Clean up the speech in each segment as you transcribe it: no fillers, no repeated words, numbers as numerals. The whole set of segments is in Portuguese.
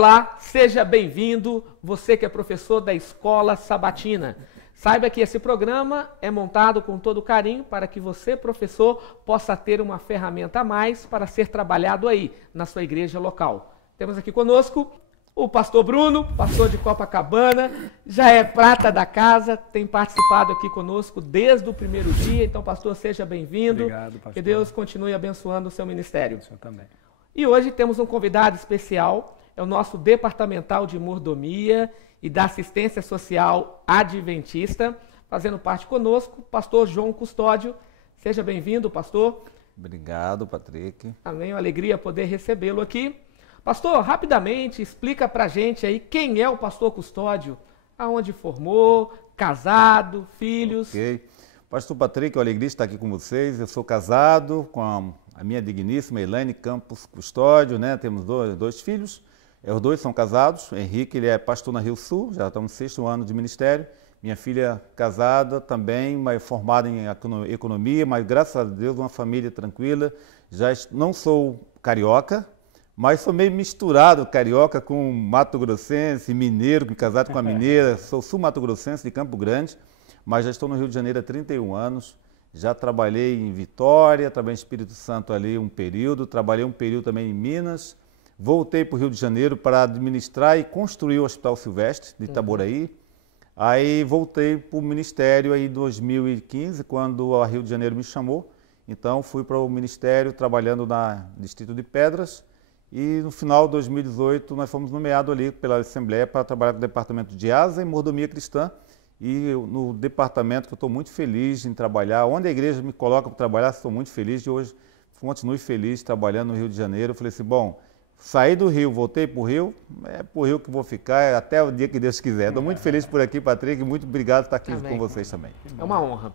Olá, seja bem-vindo, você que é professor da Escola Sabatina. Saiba que esse programa é montado com todo carinho para que você, professor, possa ter uma ferramenta a mais para ser trabalhado aí, na sua igreja local. Temos aqui conosco o pastor Bruno, pastor de Copacabana, já é prata da casa, tem participado aqui conosco desde o primeiro dia. Então, pastor, seja bem-vindo. Obrigado, pastor. Que Deus continue abençoando o seu ministério. O senhor também. E hoje temos um convidado especial, é o nosso departamental de mordomia e da assistência social adventista, fazendo parte conosco, pastor João Custódio. Seja bem-vindo, pastor. Obrigado, Patrick. Amém, uma alegria poder recebê-lo aqui. Pastor, rapidamente, explica pra gente aí quem é o pastor Custódio, aonde formou, casado, filhos. Ok. Pastor Patrick, é uma alegria estar aqui com vocês. Eu sou casado com a minha digníssima Elaine Campos Custódio, né? Temos dois filhos, os dois são casados. O Henrique, ele é pastor na Rio Sul, já estamos no 6º ano de ministério. Minha filha casada também, mas formada em economia, mas graças a Deus uma família tranquila. Já não sou carioca, mas sou meio misturado carioca com mato-grossense, mineiro, casado com a mineira. Sou sul-mato-grossense de Campo Grande, mas já estou no Rio de Janeiro há 31 anos. Já trabalhei em Vitória, trabalhei em Espírito Santo ali um período, trabalhei um período também em Minas. Voltei para o Rio de Janeiro para administrar e construir o Hospital Silvestre de Itaboraí. Aí voltei para o ministério aí em 2015, quando a Rio de Janeiro me chamou. Então fui para o ministério trabalhando na Distrito de Pedras. E no final de 2018 nós fomos nomeados ali pela Assembleia para trabalhar no departamento de asa e mordomia cristã. E no departamento que eu estou muito feliz em trabalhar, onde a igreja me coloca para trabalhar, estou muito feliz. De hoje continuo feliz trabalhando no Rio de Janeiro. Eu falei assim, bom, saí do Rio, voltei para o Rio, é para o Rio que vou ficar até o dia que Deus quiser. Estou muito feliz por aqui, Patrick, muito obrigado por estar aqui com vocês também. É uma honra.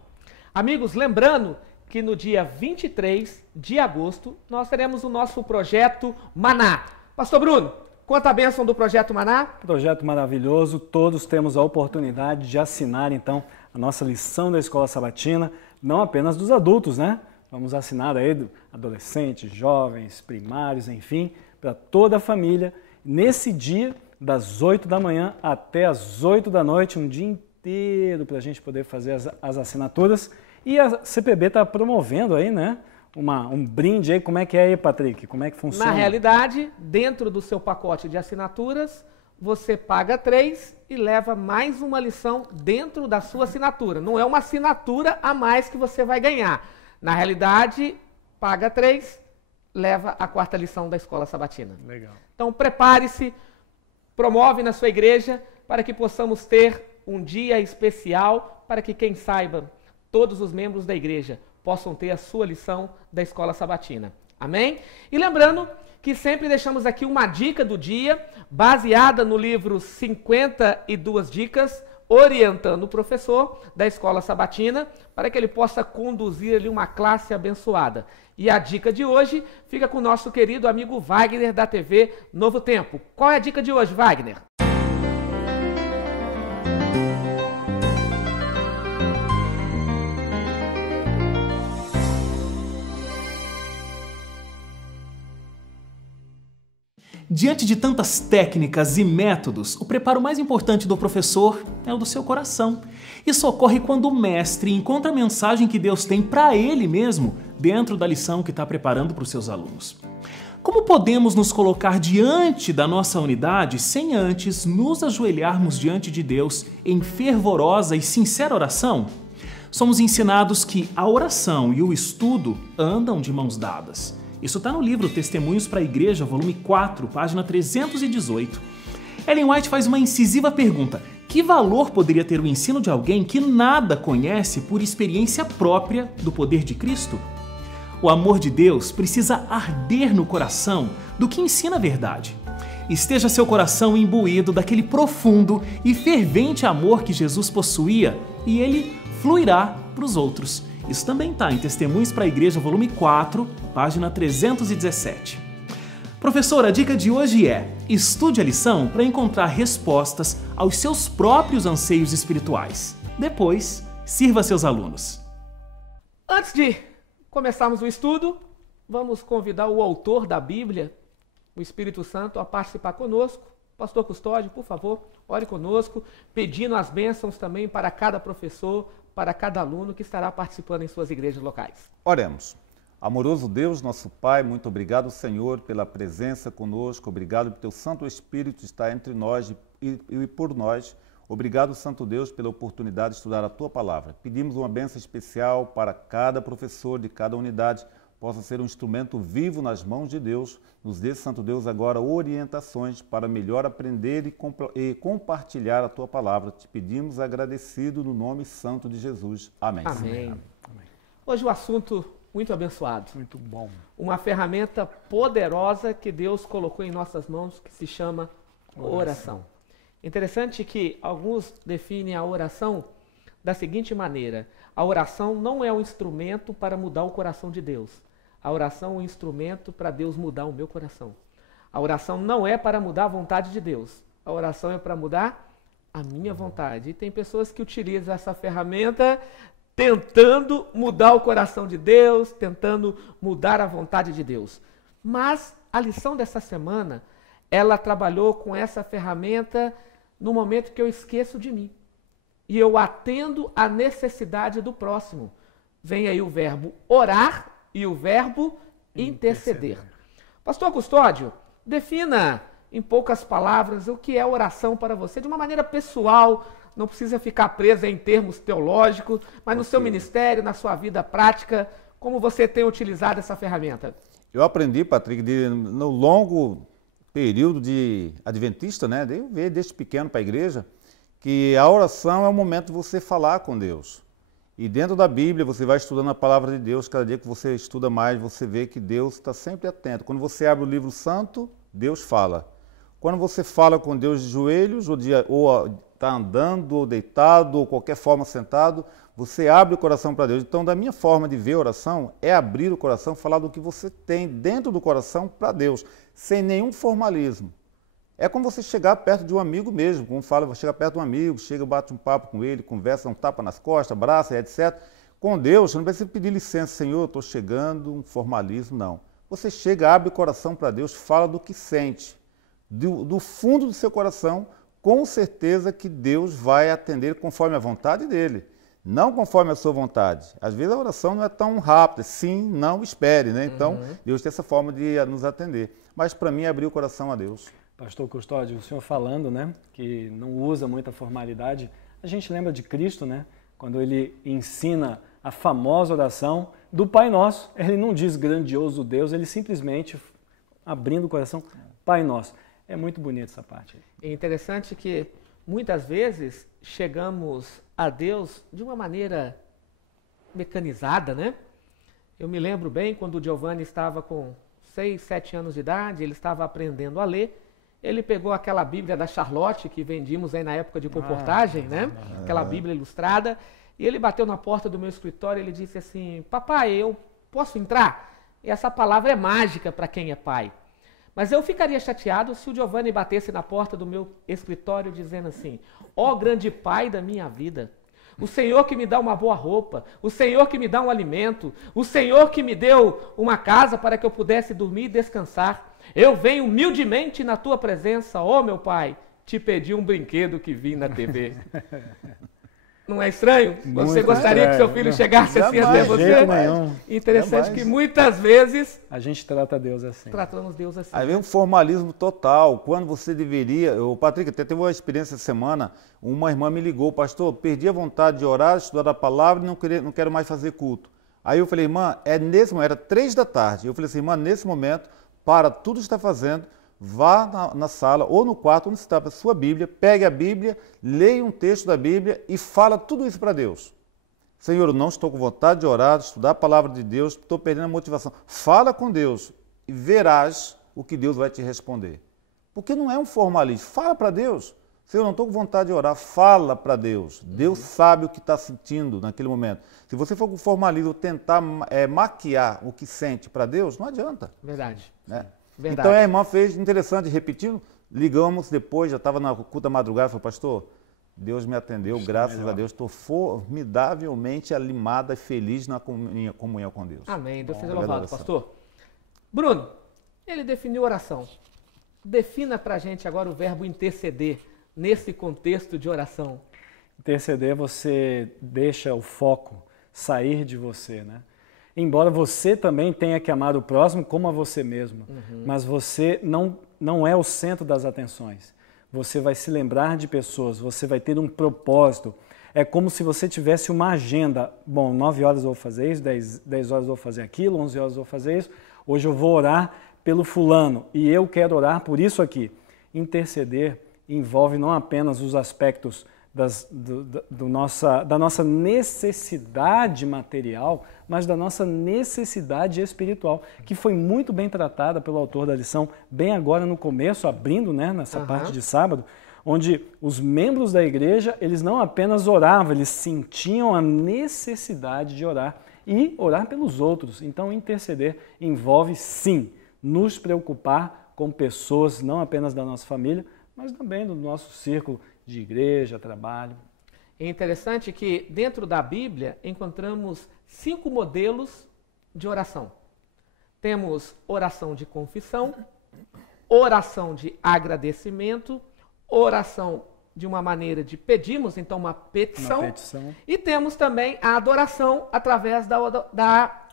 Amigos, lembrando que no dia 23 de agosto nós teremos o nosso projeto Maná. Pastor Bruno, conta a bênção do projeto Maná. Projeto maravilhoso, todos temos a oportunidade de assinar então a nossa lição da Escola Sabatina, não apenas dos adultos, né? Vamos assinar aí adolescentes, jovens, primários, enfim, para toda a família, nesse dia das 8 da manhã até as 8 da noite, um dia inteiro para a gente poder fazer as assinaturas. E a CPB está promovendo aí, né, um brinde aí. Como é que é aí, Patrick? Como é que funciona? Na realidade, dentro do seu pacote de assinaturas, você paga 3 e leva mais uma lição dentro da sua assinatura. Não é uma assinatura a mais que você vai ganhar. Na realidade, paga 3, leva a 4ª lição da Escola Sabatina. Legal. Então, prepare-se, promove na sua igreja para que possamos ter um dia especial para que, quem saiba, todos os membros da igreja possam ter a sua lição da Escola Sabatina. Amém? E lembrando que sempre deixamos aqui uma dica do dia, baseada no livro 52 Dicas, orientando o professor da Escola Sabatina, para que ele possa conduzir ali uma classe abençoada. E a dica de hoje fica com o nosso querido amigo Wagner, da TV Novo Tempo. Qual é a dica de hoje, Wagner? Diante de tantas técnicas e métodos, o preparo mais importante do professor é o do seu coração. Isso ocorre quando o mestre encontra a mensagem que Deus tem para ele mesmo dentro da lição que está preparando para os seus alunos. Como podemos nos colocar diante da nossa unidade sem antes nos ajoelharmos diante de Deus em fervorosa e sincera oração? Somos ensinados que a oração e o estudo andam de mãos dadas. Isso está no livro Testemunhos para a Igreja, volume 4, página 318. Ellen White faz uma incisiva pergunta: que valor poderia ter o ensino de alguém que nada conhece por experiência própria do poder de Cristo? O amor de Deus precisa arder no coração do que ensina a verdade. Esteja seu coração imbuído daquele profundo e fervente amor que Jesus possuía e ele fluirá para os outros. Isso também está em Testemunhos para a Igreja, volume 4, página 317. Professor, a dica de hoje é: estude a lição para encontrar respostas aos seus próprios anseios espirituais. Depois, sirva seus alunos. Antes de começarmos o estudo, vamos convidar o autor da Bíblia, o Espírito Santo, a participar conosco Pastor Custódio, por favor, ore conosco, pedindo as bênçãos também para cada professor, para cada aluno que estará participando em suas igrejas locais. Oremos. Amoroso Deus, nosso Pai, muito obrigado, Senhor, pela presença conosco. Obrigado por teu Santo Espírito estar entre nós e por nós. Obrigado, Santo Deus, pela oportunidade de estudar a Tua Palavra. Pedimos uma bênção especial para cada professor de cada unidade, possa ser um instrumento vivo nas mãos de Deus. Nos dê, Santo Deus, agora orientações para melhor aprender e compartilhar a Tua Palavra. Te pedimos agradecido no nome santo de Jesus. Amém. Amém. Hoje o assunto muito abençoado. Muito bom. Uma ferramenta poderosa que Deus colocou em nossas mãos que se chama oração. Interessante que alguns definem a oração da seguinte maneira: a oração não é um instrumento para mudar o coração de Deus. A oração é um instrumento para Deus mudar o meu coração. A oração não é para mudar a vontade de Deus. A oração é para mudar a minha vontade. E tem pessoas que utilizam essa ferramenta tentando mudar o coração de Deus, tentando mudar a vontade de Deus. Mas a lição dessa semana, ela trabalhou com essa ferramenta no momento que eu esqueço de mim. E eu atendo à necessidade do próximo. Vem aí o verbo orar e o verbo interceder. Pastor Custódio, defina em poucas palavras o que é oração para você, de uma maneira pessoal, não precisa ficar preso em termos teológicos, mas no seu ministério, na sua vida prática, como você tem utilizado essa ferramenta? Eu aprendi, Patrick, no longo período de adventista, né, eu veio desde pequeno para a igreja, que a oração é o momento de você falar com Deus. E dentro da Bíblia, você vai estudando a palavra de Deus, cada dia que você estuda mais, você vê que Deus está sempre atento. Quando você abre o livro santo, Deus fala. Quando você fala com Deus de joelhos, ou está andando, ou deitado, ou qualquer forma sentado, você abre o coração para Deus. Então, da minha forma de ver a oração, é abrir o coração, falar do que você tem dentro do coração para Deus, sem nenhum formalismo. É como você chegar perto de um amigo mesmo, como fala, vai chegar perto de um amigo, chega, bate um papo com ele, conversa, um tapa nas costas, abraça, etc. Com Deus, você não precisa pedir licença, Senhor, estou chegando, um formalismo, não. Você chega, abre o coração para Deus, fala do que sente, do fundo do seu coração, com certeza que Deus vai atender conforme a vontade dele, não conforme a sua vontade. Às vezes a oração não é tão rápida, sim, não, espere, né? Então, Deus tem essa forma de nos atender. Mas para mim é abrir o coração a Deus. Pastor Custódio, o senhor falando, né, que não usa muita formalidade, a gente lembra de Cristo, né, quando ele ensina a famosa oração do Pai Nosso. Ele não diz grandioso Deus, ele simplesmente, abrindo o coração, Pai Nosso. É muito bonita essa parte. É interessante que muitas vezes chegamos a Deus de uma maneira mecanizada, né? Eu me lembro bem quando o Giovanni estava com 6, 7 anos de idade, ele estava aprendendo a ler. Ele pegou aquela Bíblia da Charlotte, que vendíamos aí na época de comportagem, né? Aquela Bíblia ilustrada. E ele bateu na porta do meu escritório e ele disse assim: papai, eu posso entrar? E essa palavra é mágica para quem é pai. Mas eu ficaria chateado se o Giovanni batesse na porta do meu escritório dizendo assim: ó grande pai da minha vida, o Senhor que me dá uma boa roupa, o Senhor que me dá um alimento, o Senhor que me deu uma casa para que eu pudesse dormir e descansar. Eu venho humildemente na tua presença, ó meu pai, te pedi um brinquedo que vi na TV. Não é estranho? Muito você gostaria que seu filho chegasse assim até você? Interessante que muitas vezes a gente trata Deus assim. Tratamos Deus assim. Aí vem um formalismo total, quando você deveria... O Patrick, até teve uma experiência essa semana, uma irmã me ligou: pastor, perdi a vontade de orar, estudar a palavra e não quero mais fazer culto. Aí eu falei: irmã, era 3 da tarde. Eu falei assim: irmã, nesse momento, para tudo que está fazendo, vá na sala ou no quarto onde está a sua Bíblia, pegue a Bíblia, leia um texto da Bíblia e fala tudo isso para Deus. Senhor, eu não estou com vontade de orar, de estudar a palavra de Deus, estou perdendo a motivação. Fala com Deus e verás o que Deus vai te responder. Porque não é um formalismo. Fala para Deus. Senhor, eu não estou com vontade de orar. Fala para Deus. Deus sabe o que está sentindo naquele momento. Se você for com formalismo tentar maquiar o que sente para Deus, não adianta. Verdade. Né? Verdade. Então a irmã fez, interessante, repetindo, ligamos depois, já estava na culto da madrugada, falou: pastor, Deus me atendeu, graças a Deus, estou formidavelmente animada e feliz na comunhão com Deus. Amém, Deus seja louvado, pastor. Bruno, ele definiu oração. Defina para a gente agora o verbo interceder nesse contexto de oração. Interceder, você deixa o foco sair de você, né? Embora você também tenha que amar o próximo como a você mesmo, mas você não é o centro das atenções. Você vai se lembrar de pessoas, você vai ter um propósito. É como se você tivesse uma agenda. Bom, 9 horas eu vou fazer isso, 10 horas eu vou fazer aquilo, 11 horas eu vou fazer isso. Hoje eu vou orar pelo fulano e eu quero orar por isso aqui. Interceder envolve não apenas os aspectos da nossa necessidade material, mas da nossa necessidade espiritual, que foi muito bem tratada pelo autor da lição, bem agora no começo, abrindo, né, nessa parte de sábado, onde os membros da igreja, eles não apenas oravam, eles sentiam a necessidade de orar e orar pelos outros. Então, interceder envolve, sim, nos preocupar com pessoas, não apenas da nossa família, mas também do nosso círculo de igreja, trabalho. É interessante que dentro da Bíblia encontramos 5 modelos de oração. Temos oração de confissão, oração de agradecimento, oração de uma maneira de pedirmos, então uma petição. E temos também a adoração através da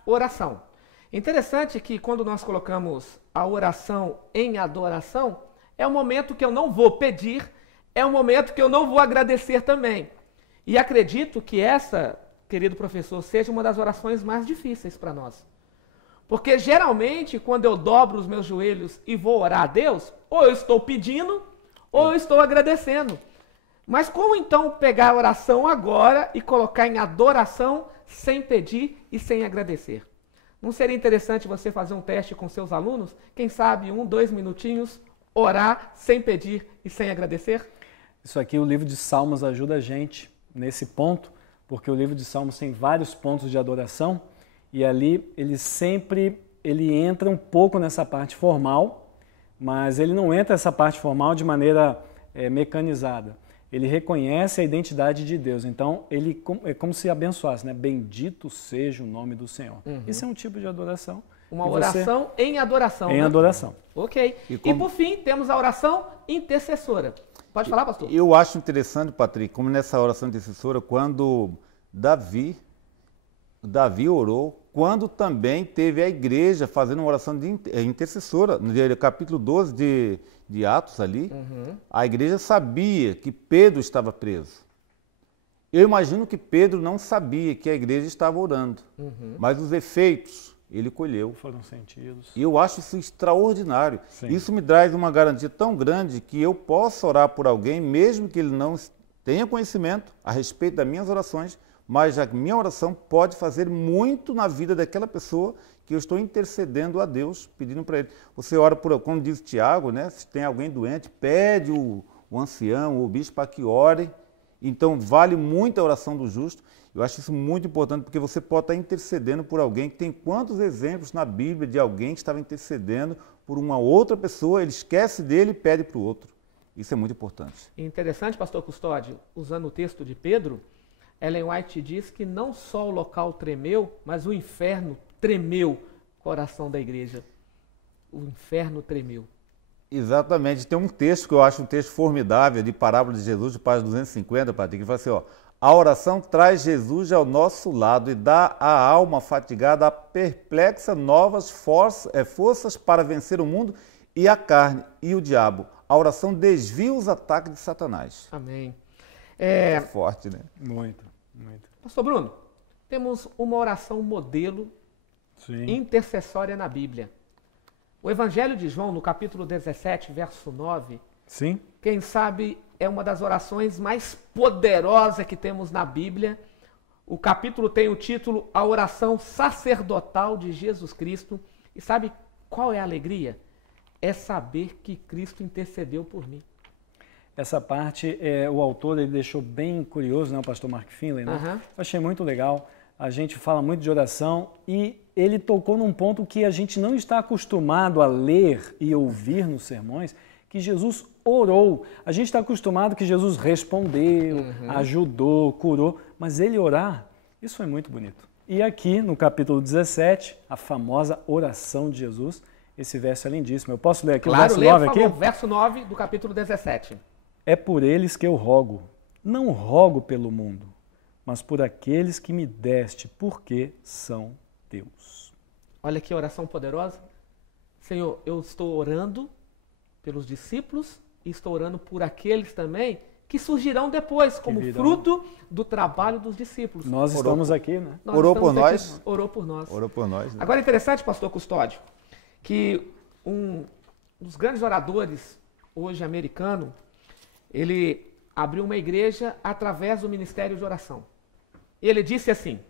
oração. Interessante que quando nós colocamos a oração em adoração, é um momento que eu não vou pedir, é um momento que eu não vou agradecer também. E acredito que essa, querido professor, seja uma das orações mais difíceis para nós. Porque geralmente, quando eu dobro os meus joelhos e vou orar a Deus, ou eu estou pedindo, ou eu estou agradecendo. Mas como então pegar a oração agora e colocar em adoração sem pedir e sem agradecer? Não seria interessante você fazer um teste com seus alunos? Quem sabe 1, 2 minutinhos, orar sem pedir e sem agradecer? Isso aqui, o livro de Salmos ajuda a gente nesse ponto, porque o livro de Salmos tem vários pontos de adoração e ali ele entra um pouco nessa parte formal, mas ele não entra nessa parte formal de maneira mecanizada. Ele reconhece a identidade de Deus, então ele é como se abençoasse, né? Bendito seja o nome do Senhor. Isso é um tipo de adoração. Uma oração em adoração. Em adoração. Ok. E por fim, temos a oração intercessora. Pode falar, pastor? Eu acho interessante, Patrick, como nessa oração intercessora, quando Davi orou, quando também teve a igreja fazendo uma oração intercessora, no capítulo 12 de Atos ali, a igreja sabia que Pedro estava preso. Eu imagino que Pedro não sabia que a igreja estava orando, mas os efeitos ele colheu. Foram sentidos. E eu acho isso extraordinário. Sim. Isso me traz uma garantia tão grande que eu posso orar por alguém, mesmo que ele não tenha conhecimento a respeito das minhas orações, mas a minha oração pode fazer muito na vida daquela pessoa que eu estou intercedendo a Deus, pedindo para ele. Você ora por, como diz Tiago, né? Se tem alguém doente, pede o ancião, o bispo para que ore. Então vale muito a oração do justo. Eu acho isso muito importante, porque você pode estar intercedendo por alguém que tem quantos exemplos na Bíblia de alguém que estava intercedendo por uma outra pessoa, ele esquece dele e pede para o outro. Isso é muito importante. Interessante, pastor Custódio, usando o texto de Pedro, Ellen White diz que não só o local tremeu, mas o inferno tremeu com a oração da igreja. O inferno tremeu. Exatamente. Tem um texto que eu acho um texto formidável, de Parábola de Jesus, de página 250, Patrick, que fala assim, ó, a oração traz Jesus ao nosso lado e dá à alma fatigada, perplexa, novas forças para vencer o mundo e a carne e o diabo. A oração desvia os ataques de Satanás. Amém. É forte, né? Muito, muito. Pastor Bruno, temos uma oração modelo intercessória na Bíblia. O Evangelho de João, no capítulo 17, verso 9, Sim. Quem sabe é uma das orações mais poderosas que temos na Bíblia. O capítulo tem o título A Oração Sacerdotal de Jesus Cristo. E sabe qual é a alegria? É saber que Cristo intercedeu por mim. Essa parte, o autor ele deixou bem curioso, né, o pastor Mark Finley, né? Eu achei muito legal. A gente fala muito de oração e ele tocou num ponto que a gente não está acostumado a ler e ouvir nos sermões, que Jesus orou. A gente está acostumado que Jesus respondeu, ajudou, curou, mas ele orar, isso foi muito bonito. E aqui no capítulo 17, a famosa oração de Jesus, Esse verso é lindíssimo. Eu posso ler aqui Claro, o verso leia, 9 por aqui? favor, verso 9 do capítulo 17. É por eles que eu rogo. Não rogo pelo mundo, mas por aqueles que me deste, porque são teus. Olha que oração poderosa. Senhor, eu estou orando pelos discípulos e estou orando por aqueles também que surgirão depois, como virão. fruto do trabalho dos discípulos. Nós estamos aqui, né? Nós Orou estamos por aqui, nós? Orou por nós. Orou por nós. Né? Agora é interessante, pastor Custódio, que um dos grandes oradores hoje americano, ele abriu uma igreja através do ministério de oração. E ele disse assim: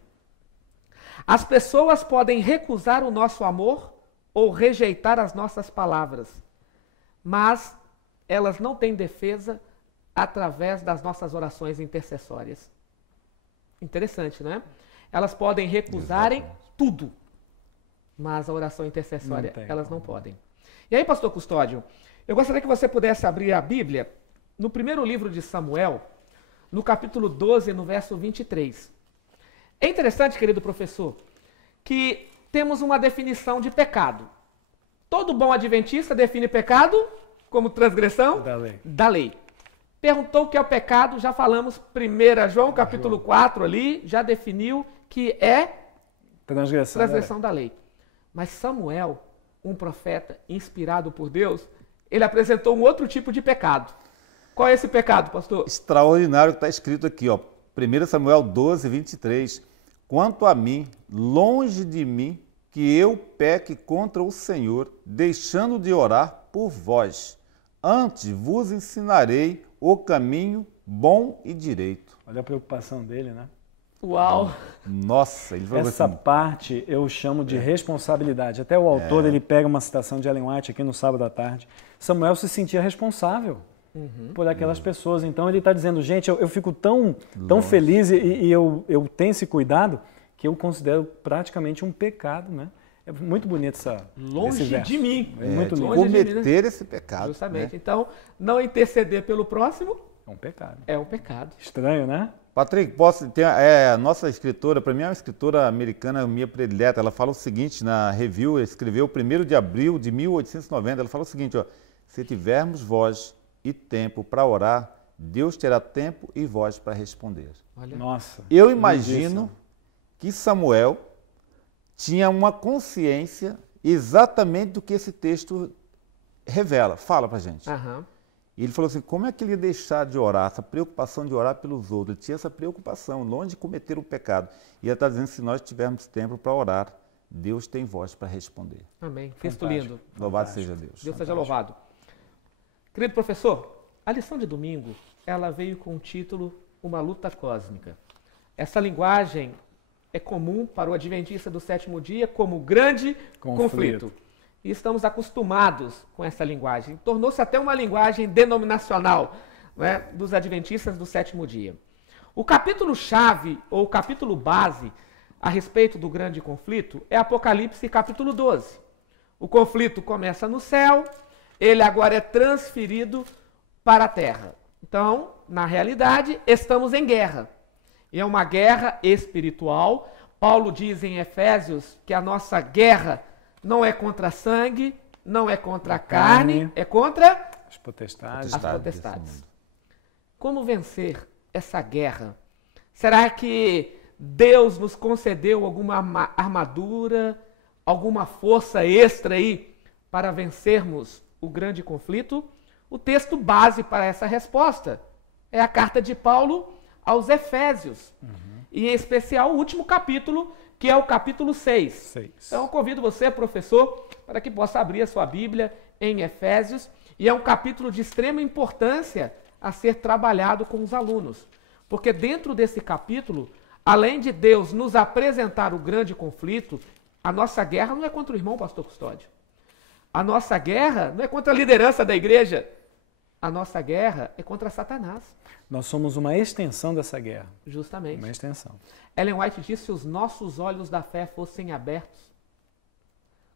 as pessoas podem recusar o nosso amor ou rejeitar as nossas palavras, mas elas não têm defesa através das nossas orações intercessórias. Interessante, não é? Elas podem recusarem tudo, mas a oração intercessória elas não podem. E aí, pastor Custódio, eu gostaria que você pudesse abrir a Bíblia no primeiro livro de Samuel, no capítulo 12, no verso 23. É interessante, querido professor, que temos uma definição de pecado. Todo bom adventista define pecado como transgressão da lei. Perguntou o que é o pecado, já falamos, 1 João capítulo 4 ali, já definiu que é transgressão da lei. Mas Samuel, um profeta inspirado por Deus, ele apresentou um outro tipo de pecado. Qual é esse pecado, pastor? Extraordinário que está escrito aqui, ó. 1 Samuel 12, 23. Quanto a mim, longe de mim, que eu peque contra o Senhor, deixando de orar por vós. Antes vos ensinarei o caminho bom e direito. Olha a preocupação dele, né? Uau! Nossa, ele falou Essa assim, parte eu chamo de responsabilidade. Até o autor, ele pega uma citação de Ellen White aqui no sábado à tarde. Samuel se sentia responsável por aquelas pessoas. Então ele está dizendo, gente, eu fico tão feliz e eu tenho esse cuidado que eu considero praticamente um pecado, né? É muito bonito esse Longe verso. de mim. É muito lindo. cometer esse pecado. Justamente. Né? Então, não interceder pelo próximo É um pecado. é um pecado. Estranho, né? Patrick, a nossa escritora, para mim é uma escritora americana, minha predileta, ela fala o seguinte na review, escreveu 1º de abril de 1890, ela fala o seguinte, ó, se tivermos voz e tempo para orar, Deus terá tempo e voz para responder. Olha. Nossa. Eu imagino que Samuel tinha uma consciência exatamente do que esse texto revela. Fala pra gente. Aham. E ele falou assim, como é que ele ia deixar de orar, essa preocupação de orar pelos outros? Ele tinha essa preocupação, longe de cometer o pecado. E ele está dizendo que se nós tivermos tempo para orar, Deus tem voz para responder. Amém. Texto Fantástico. lindo. Louvado seja Deus. Deus seja louvado. Querido professor, a lição de domingo, ela veio com o título Uma Luta Cósmica. Essa linguagem é comum para o adventista do sétimo dia como grande conflito. E estamos acostumados com essa linguagem. Tornou-se até uma linguagem denominacional, né, dos adventistas do sétimo dia. O capítulo-chave, ou capítulo base, a respeito do grande conflito, é Apocalipse capítulo 12. O conflito começa no céu, ele agora é transferido para a terra. Então, na realidade, estamos em guerra. E é uma guerra espiritual. Paulo diz em Efésios que a nossa guerra não é contra sangue, não é contra a carne, é contra As potestades. as potestades. Como vencer essa guerra? Será que Deus nos concedeu alguma armadura, alguma força extra aí para vencermos o grande conflito? O texto base para essa resposta é a carta de Paulo aos Efésios, e em especial o último capítulo, que é o capítulo 6. Então eu convido você, professor, para que possa abrir a sua Bíblia em Efésios, e é um capítulo de extrema importância a ser trabalhado com os alunos, porque dentro desse capítulo, além de Deus nos apresentar o grande conflito, a nossa guerra não é contra o irmão, pastor Custódio. A nossa guerra não é contra a liderança da igreja. A nossa guerra é contra Satanás. Nós somos uma extensão dessa guerra. Justamente. Uma extensão. Ellen White disse: se os nossos olhos da fé fossem abertos,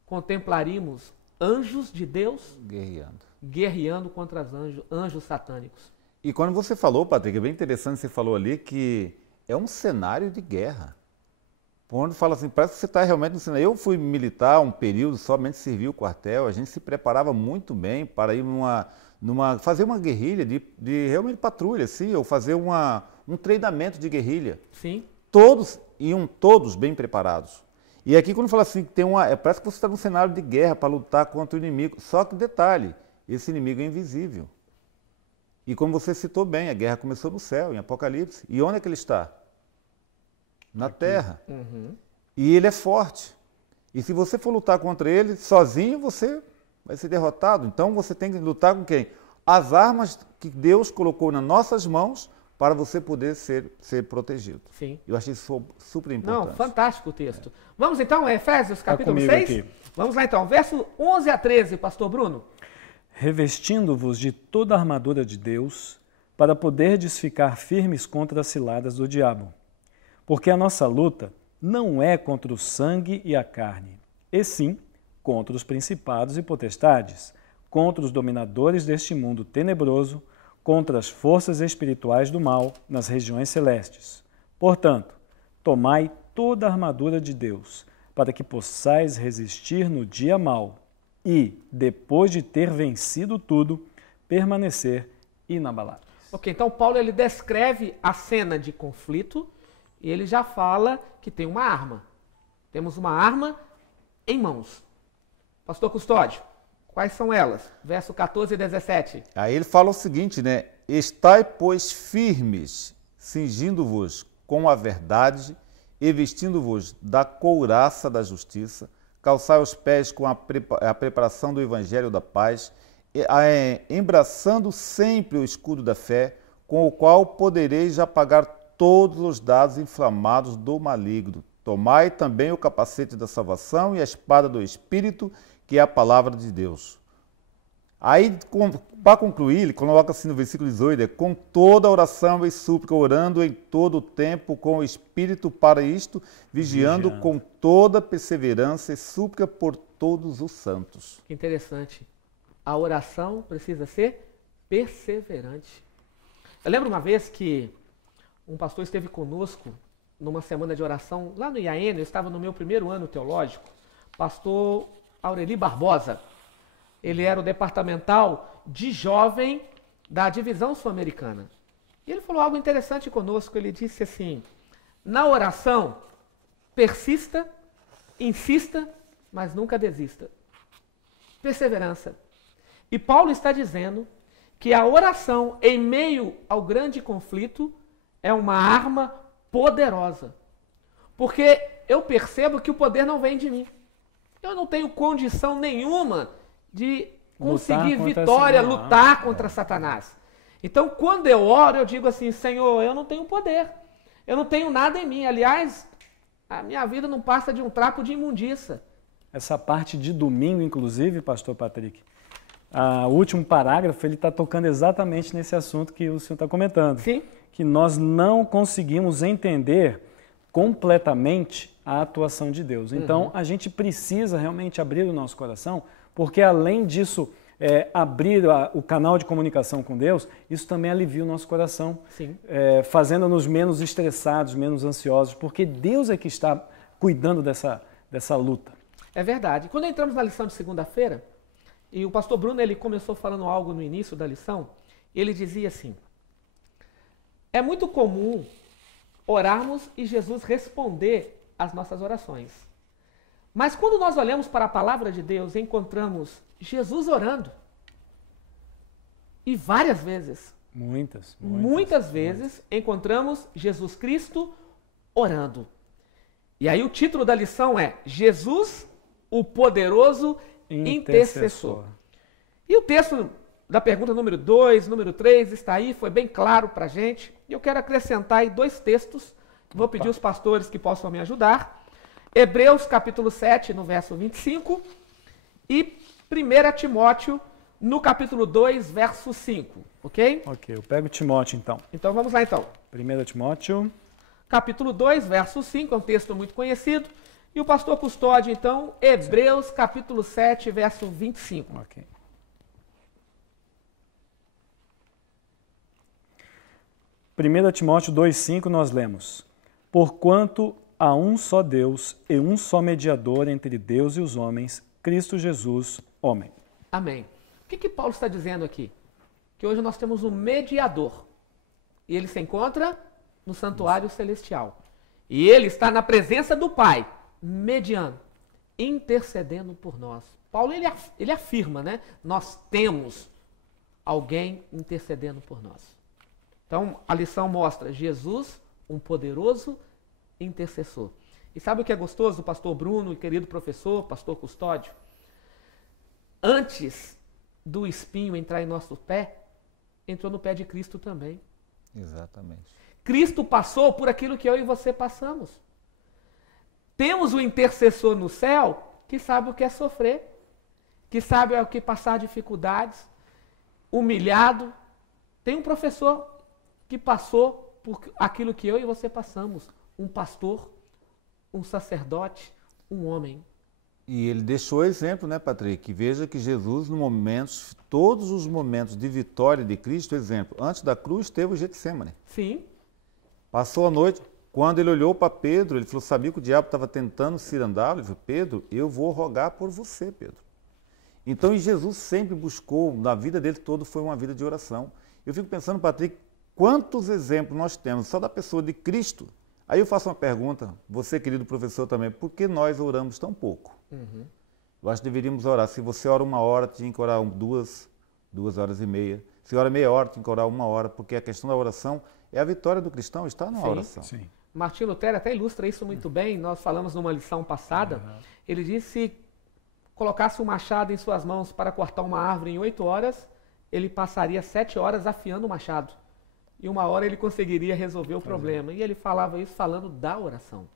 contemplaríamos anjos de Deus guerreando contra os anjos satânicos. E quando você falou, Patrick, é bem interessante, você falou ali que é um cenário de guerra. Quando fala assim, parece que você está realmente ensinando. Eu fui militar um período, somente servi o quartel, a gente se preparava muito bem para ir fazer uma guerrilha de realmente patrulha, assim, ou fazer um treinamento de guerrilha. Sim. Todos iam bem preparados. E aqui quando fala assim, que parece que você está num cenário de guerra para lutar contra o inimigo. Só que detalhe, esse inimigo é invisível. E como você citou bem, a guerra começou no céu, em Apocalipse. E onde é que ele está? Na terra. Uhum. E ele é forte. E se você for lutar contra ele, sozinho você vai ser derrotado. Então você tem que lutar com quem? As armas que Deus colocou nas nossas mãos para você poder ser protegido. Sim. Eu achei isso super importante. Não, fantástico o texto. Vamos então a Efésios, capítulo 6? Aqui. Vamos lá então, verso 11 a 13, pastor Bruno. Revestindo-vos de toda a armadura de Deus, para poderdes ficar firmes contra as ciladas do diabo. Porque a nossa luta não é contra o sangue e a carne, e sim contra os principados e potestades, contra os dominadores deste mundo tenebroso, contra as forças espirituais do mal nas regiões celestes. Portanto, tomai toda a armadura de Deus, para que possais resistir no dia mau e, depois de ter vencido tudo, permanecer inabaláveis. Ok, então Paulo ele descreve a cena de conflito e ele já fala que tem uma arma. Temos uma arma em mãos. Pastor Custódio, quais são elas? Verso 14 e 17. Aí ele fala o seguinte, né? Estai, pois, firmes, cingindo-vos com a verdade e vestindo-vos da couraça da justiça, calçai os pés com a preparação do evangelho da paz, embraçando sempre o escudo da fé, com o qual podereis apagar todos os dados inflamados do maligno. Tomai também o capacete da salvação e a espada do Espírito, que é a palavra de Deus. Aí, para concluir, ele coloca assim no versículo 18, com toda oração e súplica, orando em todo o tempo com o Espírito para isto, vigiando com toda perseverança e súplica por todos os santos. Que interessante. A oração precisa ser perseverante. Eu lembro uma vez que um pastor esteve conosco numa semana de oração lá no IAN, eu estava no meu primeiro ano teológico, pastor Aureli Barbosa. Ele era o departamental de jovem da divisão sul-americana. E ele falou algo interessante conosco, ele disse assim, na oração, persista, insista, mas nunca desista. Perseverança. E Paulo está dizendo que a oração em meio ao grande conflito é uma arma poderosa. Porque eu percebo que o poder não vem de mim. Eu não tenho condição nenhuma de conseguir vitória, lutar contra Satanás. Então, quando eu oro, eu digo assim, Senhor, eu não tenho poder. Eu não tenho nada em mim. Aliás, a minha vida não passa de um trapo de imundícia. Essa parte de domingo, inclusive, pastor Patrick, o último parágrafo, ele está tocando exatamente nesse assunto que o senhor está comentando. Sim. Que nós não conseguimos entender completamente a atuação de Deus. Então, a gente precisa realmente abrir o nosso coração, porque além disso, abrir o canal de comunicação com Deus, isso também alivia o nosso coração, fazendo-nos menos estressados, menos ansiosos, porque Deus é que está cuidando dessa luta. É verdade. Quando entramos na lição de segunda-feira, e o pastor Bruno ele começou falando algo no início da lição, ele dizia assim, é muito comum orarmos e Jesus responder às nossas orações. Mas quando nós olhamos para a palavra de Deus, encontramos Jesus orando. E várias vezes. Muitas vezes encontramos Jesus Cristo orando. E aí o título da lição é Jesus, o poderoso intercessor. E o texto da pergunta número 2, número 3 está aí, foi bem claro para a gente. E eu quero acrescentar aí 2 textos. Vou pedir aos pastores que possam me ajudar. Hebreus capítulo 7, no verso 25. E 1 Timóteo, no capítulo 2, verso 5. Ok? Ok, eu pego Timóteo então. Então vamos lá então. 1 Timóteo. Capítulo 2, verso 5, é um texto muito conhecido. E o pastor Custódio, então, Hebreus capítulo 7, verso 25. Ok. 1 Timóteo 2,5 nós lemos: Porquanto há um só Deus e um só mediador entre Deus e os homens, Cristo Jesus, homem. Amém. O que Paulo está dizendo aqui? Que hoje nós temos um mediador. E ele se encontra no santuário celestial. E ele está na presença do Pai, mediando, intercedendo por nós. Paulo, ele afirma, né? Nós temos alguém intercedendo por nós. Então, a lição mostra Jesus, um poderoso intercessor. E sabe o que é gostoso, pastor Bruno, querido professor, pastor Custódio? Antes do espinho entrar em nosso pé, entrou no pé de Cristo também. Exatamente. Cristo passou por aquilo que eu e você passamos. Temos um intercessor no céu que sabe o que é sofrer, que sabe o que passar dificuldades, humilhado. Tem um professor que passou por aquilo que eu e você passamos. Um pastor, um sacerdote, um homem. E ele deixou exemplo, né, Patrick? Veja que Jesus, todos os momentos de vitória de Cristo, exemplo, antes da cruz teve o Getsemane. Sim. Passou a noite, quando ele olhou para Pedro, ele falou, sabia que o diabo estava tentando cirandá-lo? Ele falou, Pedro, eu vou rogar por você, Pedro. Então, e Jesus sempre buscou, na vida dele toda foi uma vida de oração. Eu fico pensando, Patrick, quantos exemplos nós temos só da pessoa de Cristo? Aí eu faço uma pergunta, você, querido professor, também, por que nós oramos tão pouco? Eu acho que deveríamos orar. Se você ora 1 hora, tinha que orar 2 horas e meia. Se ora meia hora, tinha que orar 1 hora, porque a questão da oração é a vitória do cristão, está na oração. Sim. Martinho Lutero até ilustra isso muito bem. Nós falamos numa lição passada. Ele disse que se colocasse um machado em suas mãos para cortar uma árvore em 8 horas, ele passaria 7 horas afiando o machado. E 1 hora ele conseguiria resolver o problema. E ele falava isso falando da oração.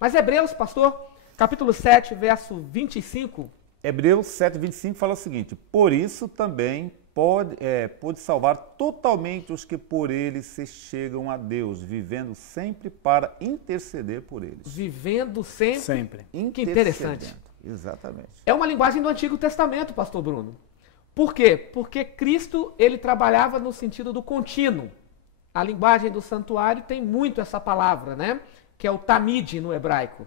Mas Hebreus, pastor, capítulo 7, verso 25. Hebreus 7, 25 fala o seguinte, por isso também pode salvar totalmente os que por ele se chegam a Deus, vivendo sempre para interceder por eles. Vivendo sempre. Que Intercedendo. interessante. Exatamente. É uma linguagem do Antigo Testamento, pastor Bruno. Por quê? Porque Cristo, ele trabalhava no sentido do contínuo. A linguagem do santuário tem muito essa palavra, né? Que é o tamid no hebraico.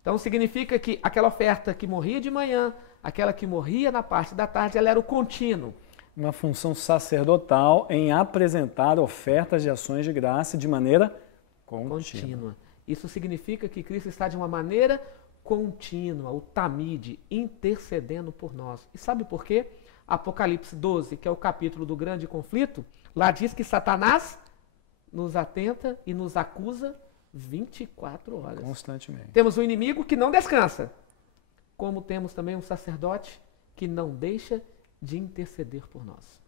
Então significa que aquela oferta que morria de manhã, aquela que morria na parte da tarde, ela era o contínuo. Uma função sacerdotal em apresentar ofertas de ações de graça de maneira contínua. Isso significa que Cristo está de uma maneira contínua, o tamid, intercedendo por nós. E sabe por quê? Apocalipse 12, que é o capítulo do grande conflito, lá diz que Satanás nos atenta e nos acusa 24 horas. Constantemente. Temos um inimigo que não descansa, como temos também um sacerdote que não deixa de interceder por nós.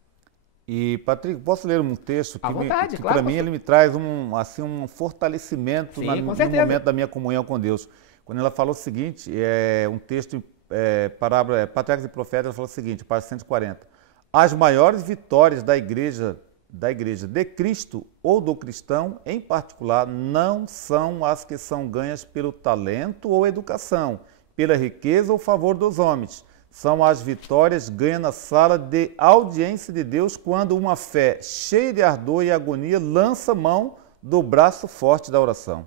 E, Patrick, posso ler um texto que, claro, para mim, ele me traz um fortalecimento no momento da minha comunhão com Deus. Quando ela falou o seguinte, um texto, Patriarcas e Profetas, ela falou o seguinte, página 140. As maiores vitórias da igreja de Cristo ou do cristão, em particular, não são as que são ganhas pelo talento ou educação, pela riqueza ou favor dos homens. São as vitórias ganhas na sala de audiência de Deus quando uma fé cheia de ardor e agonia lança mão do braço forte da oração.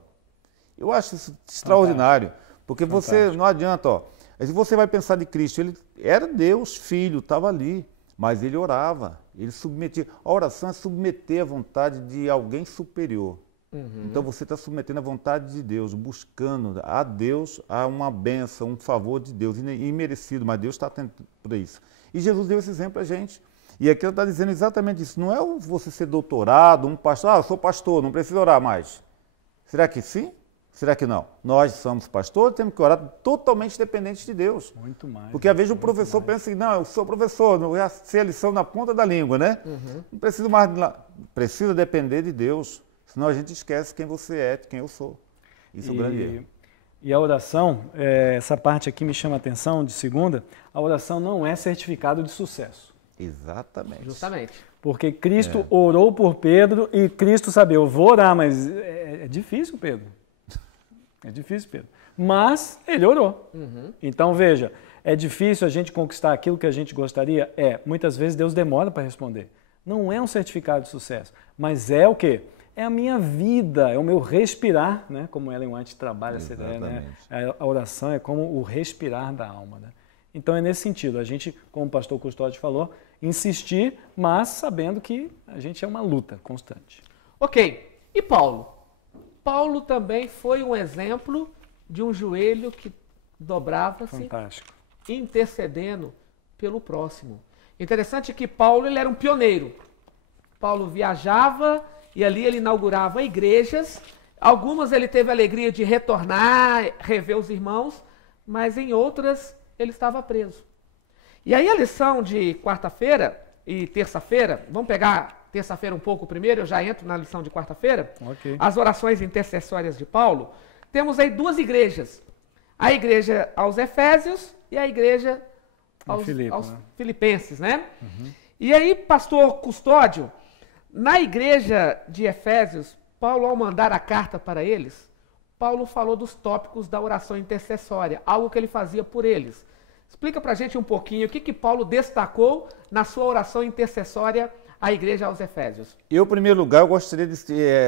Eu acho isso extraordinário, porque você não adianta, se você vai pensar de Cristo, ele era Deus, Filho, estava ali, mas ele orava, ele submetia. A oração é submeter a vontade de alguém superior. Então você está submetendo a vontade de Deus, buscando a Deus a uma bênção, um favor de Deus, imerecido, mas Deus está atento para isso. E Jesus deu esse exemplo para a gente. E aqui ele está dizendo exatamente isso. Não é você ser doutorado, um pastor, eu sou pastor, não preciso orar mais. Será que sim? Será que não? Nós somos pastores, temos que orar totalmente dependentes de Deus. Muito mais. Porque às vezes o professor pensa assim, não, eu sou professor, eu já sei a lição na ponta da língua, né? Não preciso mais, precisa depender de Deus. Senão a gente esquece quem você é, quem eu sou. Isso é o grande erro. E a oração, essa parte aqui me chama a atenção, de segunda, a oração não é certificado de sucesso. Exatamente. Justamente. Porque Cristo orou por Pedro e Cristo sabia, eu vou orar, mas é difícil, Pedro. É difícil, Pedro. Mas ele orou. Então, veja, é difícil a gente conquistar aquilo que a gente gostaria? Muitas vezes Deus demora para responder. Não é um certificado de sucesso, mas é o quê? é a minha vida, é o meu respirar, né? Como Ellen White trabalha essa ideia, né? A oração é como o respirar da alma, né? Então é nesse sentido, a gente, como o pastor Custódio falou, insistir, mas sabendo que a gente é uma luta constante. Ok, e Paulo? Paulo também foi um exemplo de um joelho que dobrava-se, Fantástico. intercedendo pelo próximo. Interessante que Paulo ele era um pioneiro. Paulo viajava e ali ele inaugurava igrejas. Algumas ele teve a alegria de retornar, rever os irmãos, mas em outras ele estava preso. E aí a lição de quarta-feira e terça-feira, vamos pegar terça-feira um pouco primeiro, eu já entro na lição de quarta-feira. Ok. As orações intercessórias de Paulo. Temos aí duas igrejas. A igreja aos Efésios e a igreja aos Filipenses, né? E aí, pastor Custódio, na igreja de Efésios, Paulo, ao mandar a carta para eles, Paulo falou dos tópicos da oração intercessória, algo que ele fazia por eles. Explica pra gente um pouquinho o que Paulo destacou na sua oração intercessória à igreja aos Efésios. Eu, em primeiro lugar, eu gostaria de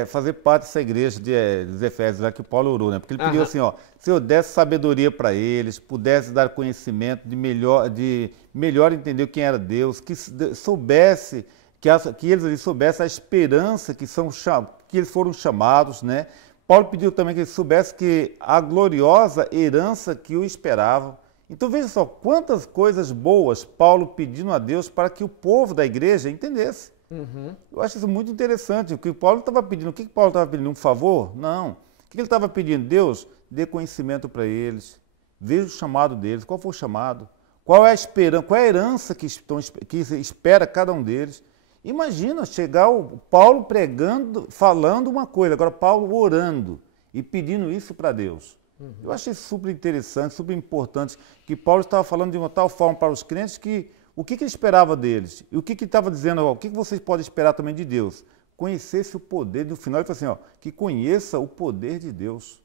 fazer parte dessa igreja dos Efésios, lá que Paulo orou, né? Porque ele pediu assim, ó, se eu desse sabedoria para eles, pudesse dar conhecimento de melhor entender quem era Deus, que soubesse, que eles ali soubessem a esperança que eles foram chamados, né? Paulo pediu também que eles soubessem que a gloriosa herança que o esperava. Então veja só, quantas coisas boas Paulo pedindo a Deus para que o povo da igreja entendesse. Eu acho isso muito interessante. O que Paulo estava pedindo, Paulo estava pedindo? Um favor? Não. O que ele estava pedindo? Deus, dê conhecimento para eles. Veja o chamado deles. Qual foi o chamado? Qual é a esperança? Qual é a herança que espera cada um deles? Imagina chegar o Paulo pregando, falando uma coisa, agora Paulo orando e pedindo isso para Deus. Eu achei super interessante, super importante, que Paulo estava falando de uma tal forma para os crentes que o que ele esperava deles? E o que ele estava dizendo? Ó, o que vocês podem esperar também de Deus? Conhecesse o poder. No final ele falou assim, ó, que conheça o poder de Deus.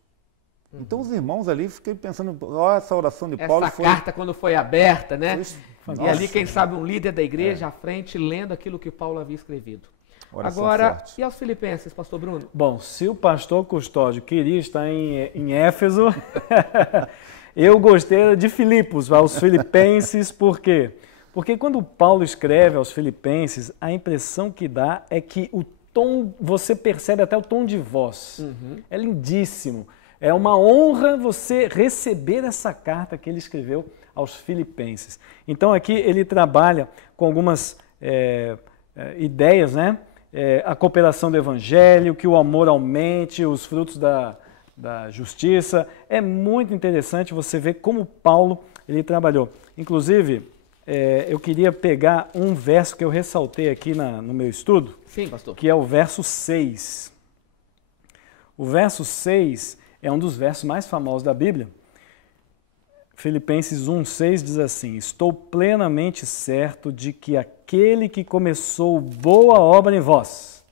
Então os irmãos ali, fiquei pensando, ó, essa oração de Paulo foi... Essa carta quando foi aberta, né? Foi... E ali, quem sabe, um líder da igreja à frente, lendo aquilo que Paulo havia escrevido. Agora, e aos Filipenses, pastor Bruno? Bom, se o pastor Custódio queria estar em Éfeso, eu gostei de Filipos, aos Filipenses, por quê? Porque quando Paulo escreve aos Filipenses, a impressão que dá é que o tom, você percebe até o tom de voz. É lindíssimo. É uma honra você receber essa carta que ele escreveu aos Filipenses. Então aqui ele trabalha com algumas ideias, né? A cooperação do evangelho, que o amor aumente, os frutos da justiça. É muito interessante você ver como Paulo ele trabalhou. Inclusive, eu queria pegar um verso que eu ressaltei aqui no meu estudo. Sim, pastor. Que é o verso 6. O verso 6 é um dos versos mais famosos da Bíblia. Filipenses 1,6 diz assim: estou plenamente certo de que aquele que começou boa obra em vós,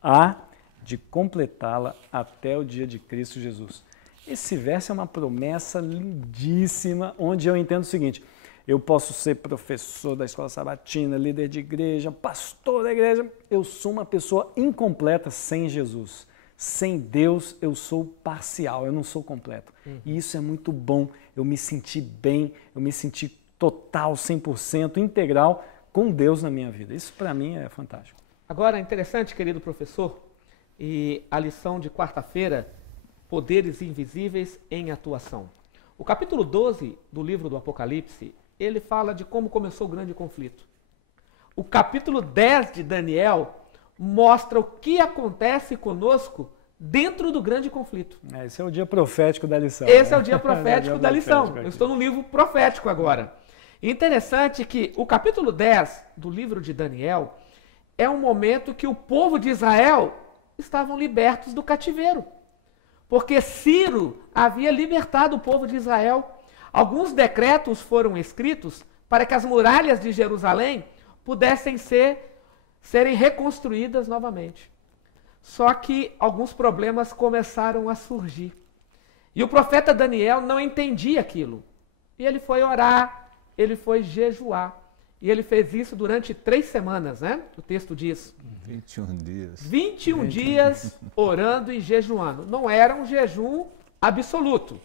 há de completá-la até o dia de Cristo Jesus. Esse verso é uma promessa lindíssima, onde eu entendo o seguinte: eu posso ser professor da escola sabatina, líder de igreja, pastor da igreja, eu sou uma pessoa incompleta sem Jesus. Sem Deus eu sou parcial, eu não sou completo. E isso é muito bom, eu me senti bem, eu me senti total, 100%, integral com Deus na minha vida. Isso para mim é fantástico. Agora, interessante, querido professor, e a lição de quarta-feira, poderes invisíveis em atuação. O capítulo 12 do livro do Apocalipse, ele fala de como começou o grande conflito. O capítulo 10 de Daniel mostra o que acontece conosco dentro do grande conflito. Esse é o dia profético da lição. Esse é o dia profético da lição. Eu estou no livro profético agora. Interessante que o capítulo 10 do livro de Daniel é um momento que o povo de Israel estavam libertos do cativeiro. Porque Ciro havia libertado o povo de Israel. Alguns decretos foram escritos para que as muralhas de Jerusalém pudessem serem reconstruídas novamente. Só que alguns problemas começaram a surgir. E o profeta Daniel não entendia aquilo. E ele foi orar, ele foi jejuar. E ele fez isso durante 3 semanas, né? O texto diz. 21 dias. 21 dias orando e jejuando. Não era um jejum absoluto.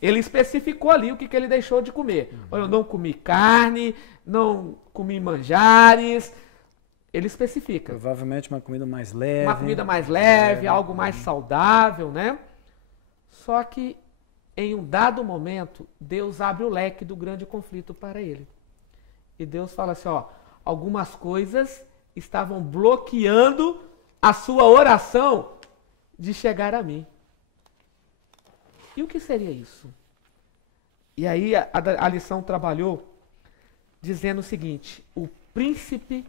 Ele especificou ali o que ele deixou de comer. Eu não comi carne, não comi manjares. Ele especifica. Provavelmente uma comida mais leve. Uma comida mais leve, algo mais saudável, né? Só que em um dado momento, Deus abre o leque do grande conflito para ele. E Deus fala assim, ó, algumas coisas estavam bloqueando a sua oração de chegar a mim. E o que seria isso? E aí a lição trabalhou dizendo o seguinte, o príncipe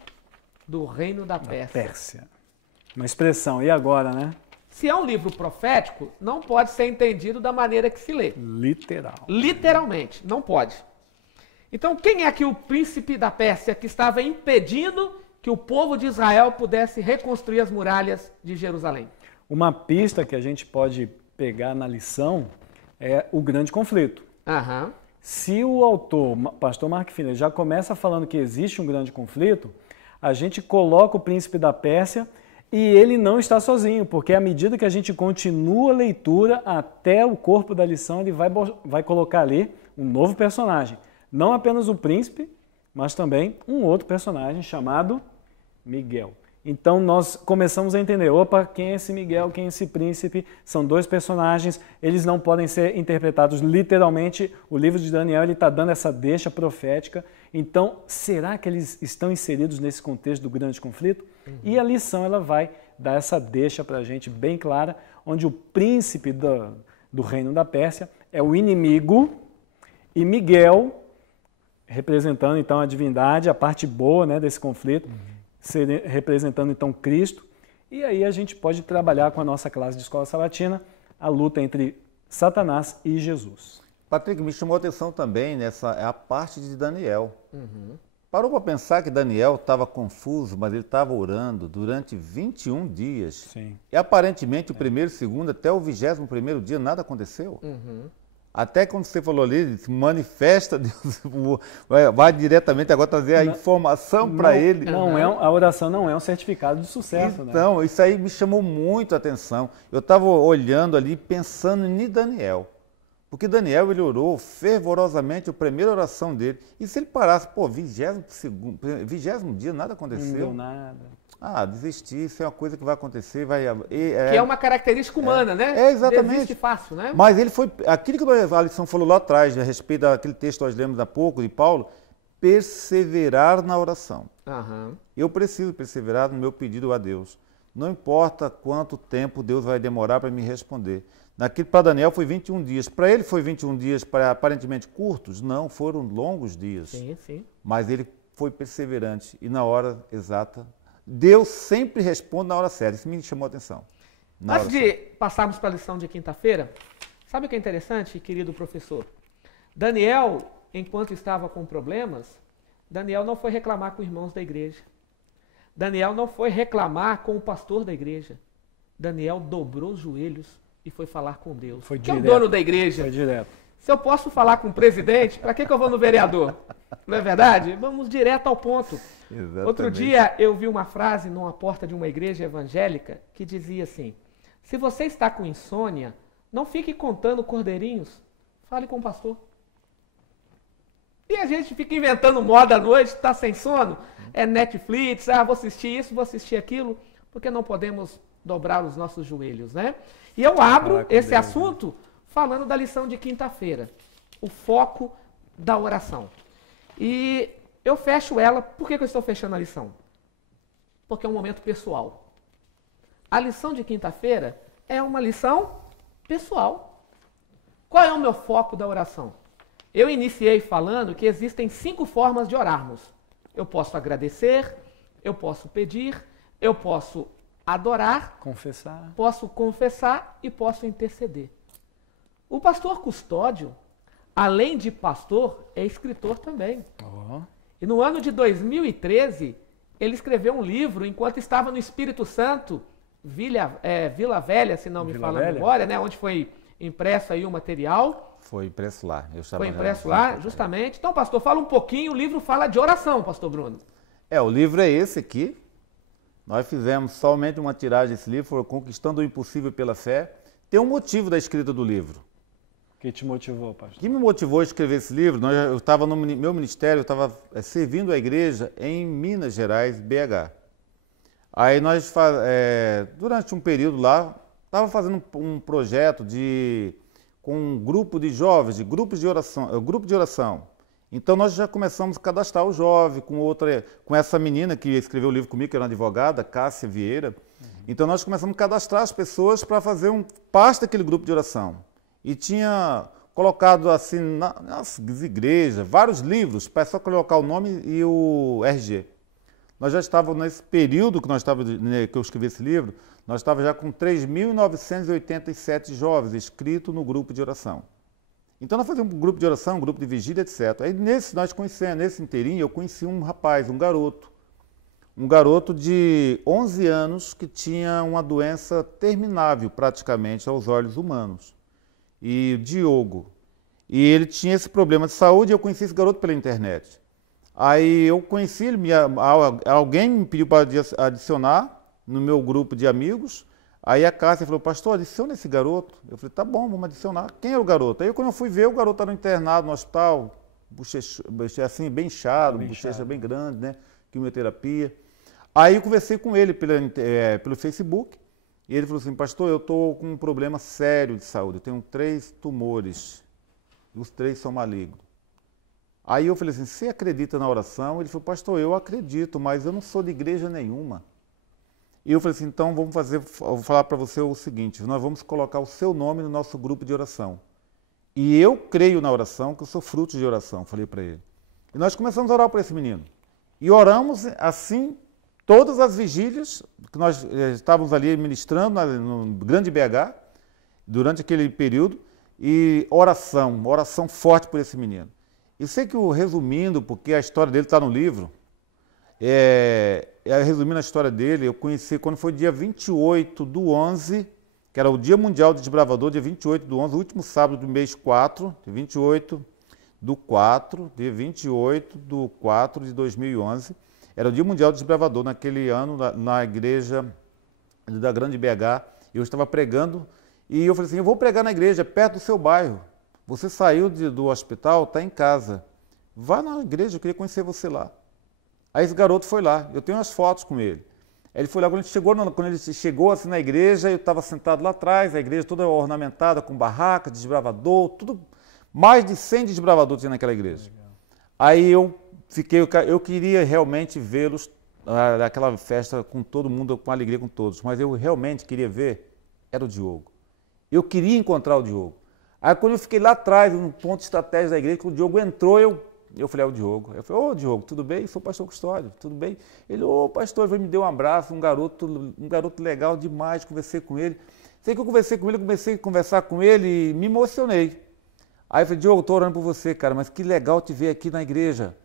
do reino da Pérsia. Uma expressão, e agora, né? Se é um livro profético, não pode ser entendido da maneira que se lê. Literal. Literalmente, não pode. Então, quem é que o príncipe da Pérsia que estava impedindo que o povo de Israel pudesse reconstruir as muralhas de Jerusalém? Uma pista que a gente pode pegar na lição é o grande conflito. Aham. Se o autor, pastor Mark Finley, já começa falando que existe um grande conflito, a gente coloca o príncipe da Pérsia e ele não está sozinho, porque à medida que a gente continua a leitura até o corpo da lição, ele vai colocar ali um novo personagem. Não apenas o príncipe, mas também um outro personagem chamado Miguel. Então nós começamos a entender, opa, quem é esse Miguel, quem é esse príncipe? São 2 personagens, eles não podem ser interpretados literalmente. O livro de Daniel está dando essa deixa profética. Então, será que eles estão inseridos nesse contexto do grande conflito? E a lição ela vai dar essa deixa para a gente bem clara, onde o príncipe do reino da Pérsia é o inimigo e Miguel, representando então a divindade, a parte boa, né, desse conflito, representando então Cristo, e aí a gente pode trabalhar com a nossa classe de escola sabatina a luta entre Satanás e Jesus. Patrick, me chamou a atenção também a parte de Daniel. Parou para pensar que Daniel estava confuso, mas ele estava orando durante 21 dias. Sim. E aparentemente o primeiro, segundo, até o 21º dia nada aconteceu. Até quando você falou ali, se manifesta, Deus vai diretamente agora trazer a informação para ele. A oração não é um certificado de sucesso. Então, né? Isso aí me chamou muito a atenção. Eu estava olhando ali, pensando em Daniel. Porque Daniel, ele orou fervorosamente a primeira oração dele. E se ele parasse, 20º dia, nada aconteceu. Não deu nada. Desistir, isso é uma coisa que vai acontecer. Que é uma característica humana, né? Exatamente. Desiste fácil, né? Mas ele foi, aquilo que a lição falou lá atrás, a respeito daquele texto que nós lemos há pouco, de Paulo, perseverar na oração. Eu preciso perseverar no meu pedido a Deus. Não importa quanto tempo Deus vai demorar para me responder. Para Daniel foi 21 dias. Para ele foi 21 dias aparentemente curtos? Não, foram longos dias. Sim, sim. Mas ele foi perseverante e na hora exata. Deus sempre responde na hora certa. Isso me chamou a atenção. Antes de passarmos para a lição de quinta-feira, sabe o que é interessante, querido professor? Daniel, enquanto estava com problemas, Daniel não foi reclamar com irmãos da igreja. Daniel não foi reclamar com o pastor da igreja. Daniel dobrou os joelhos e foi falar com Deus. Que é o dono da igreja. Foi direto. Se eu posso falar com o presidente, para que eu vou no vereador? Não é verdade? Vamos direto ao ponto. Exatamente. Outro dia eu vi uma frase numa porta de uma igreja evangélica que dizia assim: se você está com insônia, não fique contando cordeirinhos, fale com o pastor. E a gente fica inventando moda à noite, está sem sono, é Netflix, vou assistir isso, vou assistir aquilo, porque não podemos dobrar os nossos joelhos, né? E eu abro esse assunto falando da lição de quinta-feira, o foco da oração. E eu fecho ela, por que eu estou fechando a lição? Porque é um momento pessoal. A lição de quinta-feira é uma lição pessoal. Qual é o meu foco da oração? Eu iniciei falando que existem 5 formas de orarmos. Eu posso agradecer, eu posso pedir, eu posso adorar, posso confessar e posso interceder. O pastor Custódio, além de pastor, é escritor também. E no ano de 2013, ele escreveu um livro enquanto estava no Espírito Santo, Vila Velha, se não me falha a memória, né, onde foi impresso aí o material. Foi impresso lá. Foi impresso lá, justamente. Então, pastor, fala um pouquinho, o livro fala de oração, pastor Bruno. O livro é esse aqui. Nós fizemos somente uma tiragem desse livro, foi Conquistando o Impossível pela Fé. Tem um motivo da escrita do livro. O que te motivou, pastor? O que me motivou a escrever esse livro? Eu estava no meu ministério, eu estava servindo a igreja em Minas Gerais, BH. Aí nós, durante um período lá, estava fazendo um projeto com um grupo de jovens, grupo de oração. Então nós já começamos a cadastrar o jovem com essa menina que escreveu o livro comigo, que era uma advogada, Cássia Vieira. Então nós começamos a cadastrar as pessoas para fazer parte daquele grupo de oração. E tinha colocado assim nas igrejas, vários livros, para só colocar o nome e o RG. Nós já estávamos nesse período que eu escrevi esse livro, nós estávamos já com 3.987 jovens inscritos no grupo de oração. Então nós fazíamos um grupo de oração, um grupo de vigília, etc. Aí nesse inteirinho, eu conheci um rapaz, um garoto de 11 anos que tinha uma doença terminável praticamente aos olhos humanos. E Diogo. E ele tinha esse problema de saúde e eu conheci esse garoto pela internet. Aí eu conheci ele, alguém me pediu para adicionar no meu grupo de amigos. Aí a Cássia falou, pastor, adiciona esse garoto. Eu falei, tá bom, vamos adicionar. Quem é o garoto? Aí quando eu fui ver, o garoto estava internado no hospital, bochecha assim, bem inchado, bochecha bem grande, né? Quimioterapia. Aí eu conversei com ele pelo Facebook. E ele falou assim, pastor, eu estou com um problema sério de saúde. Eu tenho 3 tumores. E os 3 são malignos. Aí eu falei assim, você acredita na oração? Ele falou, pastor, eu acredito, mas eu não sou de igreja nenhuma. E eu falei assim, então vou falar para você o seguinte, nós vamos colocar o seu nome no nosso grupo de oração. E eu creio na oração, que eu sou fruto de oração, falei para ele. E nós começamos a orar por esse menino. E oramos assim, todas as vigílias que nós estávamos ali ministrando no Grande BH, durante aquele período, e oração forte por esse menino. E sei que, resumindo, porque a história dele está no livro, resumindo a história dele, eu conheci quando foi dia 28/11, que era o Dia Mundial do Desbravador, dia 28/11, o último sábado do mês 4, dia 28/4 de 2011, era o Dia Mundial do Desbravador, naquele ano, na igreja da Grande BH, eu estava pregando, e eu falei assim, eu vou pregar na igreja, perto do seu bairro. Você saiu do hospital, está em casa. Vá na igreja, eu queria conhecer você lá. Aí esse garoto foi lá, eu tenho umas fotos com ele. Ele foi lá, quando ele chegou assim na igreja, eu estava sentado lá atrás, a igreja toda ornamentada com barraca, desbravador, tudo, mais de 100 desbravadores tinha naquela igreja. Legal. Aí eu queria realmente vê-los naquela festa com todo mundo, com alegria com todos, mas eu realmente queria ver, era o Diogo. Eu queria encontrar o Diogo. Aí quando eu fiquei lá atrás, no ponto estratégico da igreja, quando o Diogo entrou, eu falei, é o Diogo. Eu falei, ô Diogo, tudo bem? Sou o pastor Custódio, tudo bem? Ele, ô pastor, ele me deu um abraço, um garoto legal demais, conversei com ele. Sei que eu conversei com ele, comecei a conversar com ele e me emocionei. Aí eu falei, Diogo, estou orando por você, cara, mas que legal te ver aqui na igreja.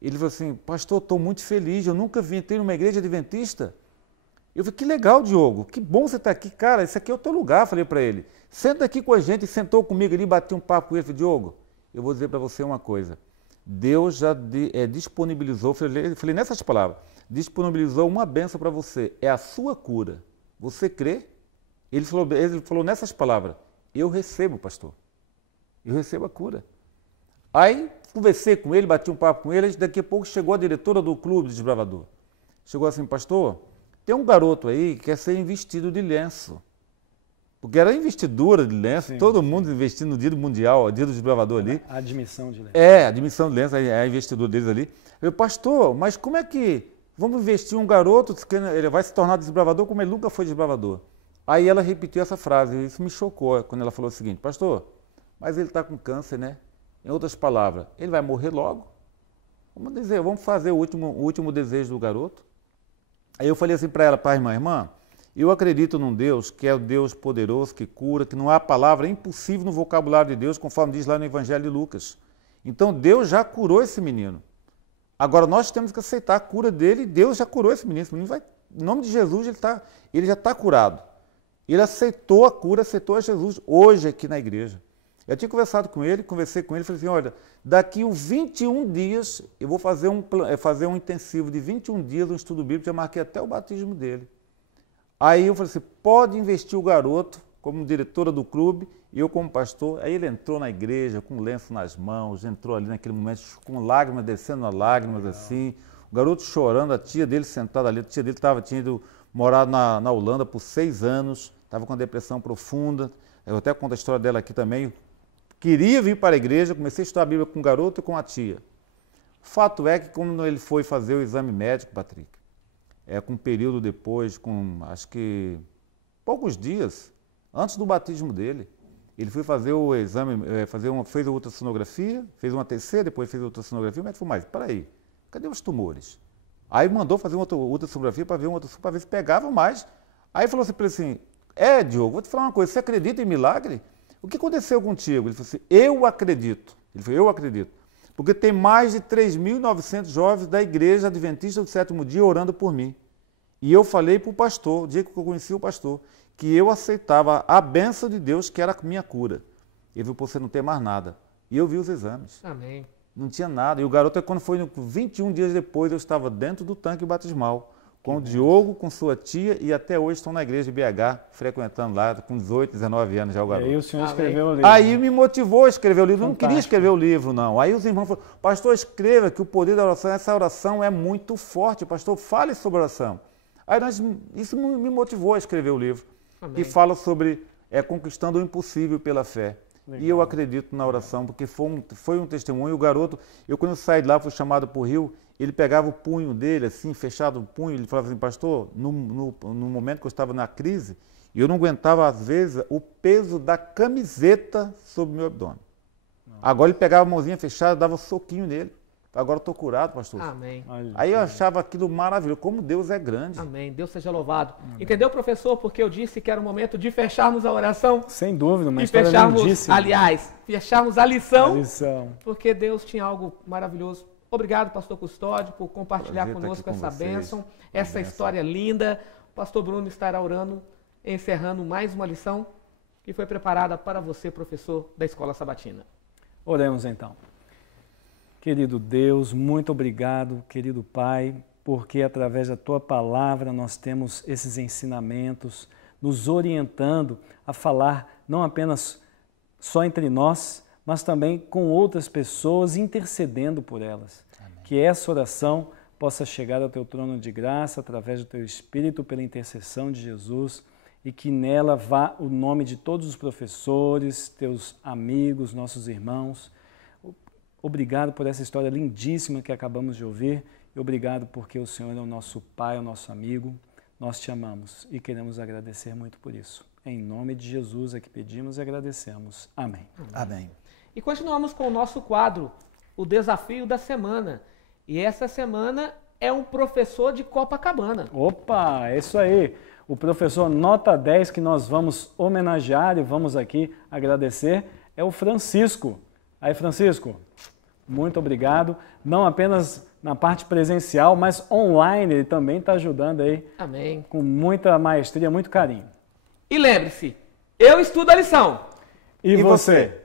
Ele falou assim, pastor, estou muito feliz, eu nunca entrei numa igreja adventista. Eu falei, que legal, Diogo, que bom você estar aqui, cara, esse aqui é o teu lugar, falei para ele. Senta aqui com a gente, sentou comigo ali, bati um papo com ele, falei, Diogo, eu vou dizer para você uma coisa, Deus já disponibilizou, falei nessas palavras, disponibilizou uma bênção para você, é a sua cura, você crê? Ele falou nessas palavras, eu recebo, pastor, eu recebo a cura. Aí conversei com ele, bati um papo com ele, daqui a pouco chegou a diretora do clube de desbravador, chegou assim, pastor, tem um garoto aí que quer ser investido de lenço. Porque era investidura de lenço, sim, todo mundo investindo no dia do Mundial, dia do desbravador ali. A admissão de lenço. A admissão de lenço, a investidura deles ali. Eu, pastor, mas como é que vamos investir um garoto que ele vai se tornar desbravador como ele nunca foi desbravador? Aí ela repetiu essa frase, e isso me chocou quando ela falou o seguinte, pastor, mas ele está com câncer, né? Em outras palavras, ele vai morrer logo? Vamos fazer o último desejo do garoto? Aí eu falei assim para ela, pai, irmã, eu acredito num Deus que é o Deus poderoso, que cura, que não há palavra impossível no vocabulário de Deus, conforme diz lá no Evangelho de Lucas. Então Deus já curou esse menino. Agora nós temos que aceitar a cura dele e Deus já curou esse menino. Esse menino vai, em nome de Jesus, ele já está curado. Ele aceitou a cura, aceitou a Jesus hoje aqui na igreja. Eu tinha conversado com ele, conversei com ele, falei assim, olha, daqui uns 21 dias eu vou fazer um intensivo de 21 dias, um estudo bíblico, já marquei até o batismo dele. Aí eu falei assim, pode investir o garoto como diretora do clube e eu como pastor. Aí ele entrou na igreja com lenço nas mãos, entrou ali naquele momento com lágrimas, descendo as lágrimas assim, o garoto chorando, a tia dele sentada ali, a tia dele tinha ido morar na Holanda por 6 anos, estava com depressão profunda, eu até conto a história dela aqui também. Queria vir para a igreja, comecei a estudar a Bíblia com o garoto e com a tia. O fato é que quando ele foi fazer o exame médico, Patrick, com um período depois, com acho que poucos dias antes do batismo dele, ele foi fazer o exame, fez a ultrassonografia, fez uma TC, depois fez a ultrassonografia, o médico falou, mas peraí, cadê os tumores? Aí mandou fazer uma ultrassonografia para ver se pegava mais. Aí falou assim para ele assim, Diogo, vou te falar uma coisa, você acredita em milagre? O que aconteceu contigo? Ele falou assim, eu acredito. Ele falou, eu acredito. Porque tem mais de 3.900 jovens da igreja adventista do sétimo dia orando por mim. E eu falei para o pastor, o dia que eu conheci o pastor, que eu aceitava a bênção de Deus, que era a minha cura. Ele falou, você não tem mais nada. E eu vi os exames. Amém. Não tinha nada. E o garoto, quando foi 21 dias depois, eu estava dentro do tanque batismal, com o Diogo, com sua tia, e até hoje estão na igreja de BH, frequentando lá, com 18, 19 anos já o garoto. E aí o senhor escreveu o livro. Aí me motivou a escrever o livro. Eu não queria escrever o livro, não. Aí os irmãos falaram, pastor, escreva que o poder da oração, essa oração é muito forte. Pastor, fale sobre oração. Aí isso me motivou a escrever o livro, que fala sobre conquistando o impossível pela fé. Legal. E eu acredito na oração, porque foi um testemunho. O garoto, quando eu saí de lá, fui chamado para o Rio, ele pegava o punho dele, assim, fechado o punho, ele falava assim, pastor, no momento que eu estava na crise, eu não aguentava, às vezes, o peso da camiseta sobre o meu abdômen. Agora ele pegava a mãozinha fechada, dava um soquinho nele. Agora eu estou curado, pastor. Amém. Aí eu achava aquilo maravilhoso, como Deus é grande. Amém. Deus seja louvado. Amém. Entendeu, professor? Porque eu disse que era o momento de fecharmos a oração. Sem dúvida, uma e história fecharmos, lindíssima. Aliás, fecharmos a lição. Porque Deus tinha algo maravilhoso. Obrigado, pastor Custódio, por compartilhar conosco essa bênção, essa história linda. O pastor Bruno estará orando, encerrando mais uma lição que foi preparada para você, professor da Escola Sabatina. Oremos então. Querido Deus, muito obrigado, querido Pai, porque através da Tua palavra nós temos esses ensinamentos, nos orientando a falar não apenas só entre nós, mas também com outras pessoas, intercedendo por elas. Amém. Que essa oração possa chegar ao Teu trono de graça, através do Teu Espírito, pela intercessão de Jesus, e que nela vá o nome de todos os professores, Teus amigos, nossos irmãos. Obrigado por essa história lindíssima que acabamos de ouvir e obrigado porque o Senhor é o nosso Pai, o nosso amigo. Nós te amamos e queremos agradecer muito por isso. Em nome de Jesus é que pedimos e agradecemos. Amém. Amém. E continuamos com o nosso quadro, o Desafio da Semana. E essa semana é um professor de Copacabana. Opa, é isso aí. O professor nota 10 que nós vamos homenagear e vamos aqui agradecer é o Francisco. Aí, Francisco, muito obrigado. Não apenas na parte presencial, mas online ele também está ajudando aí. Amém. Com muita maestria, muito carinho. E lembre-se, eu estudo a lição. E você?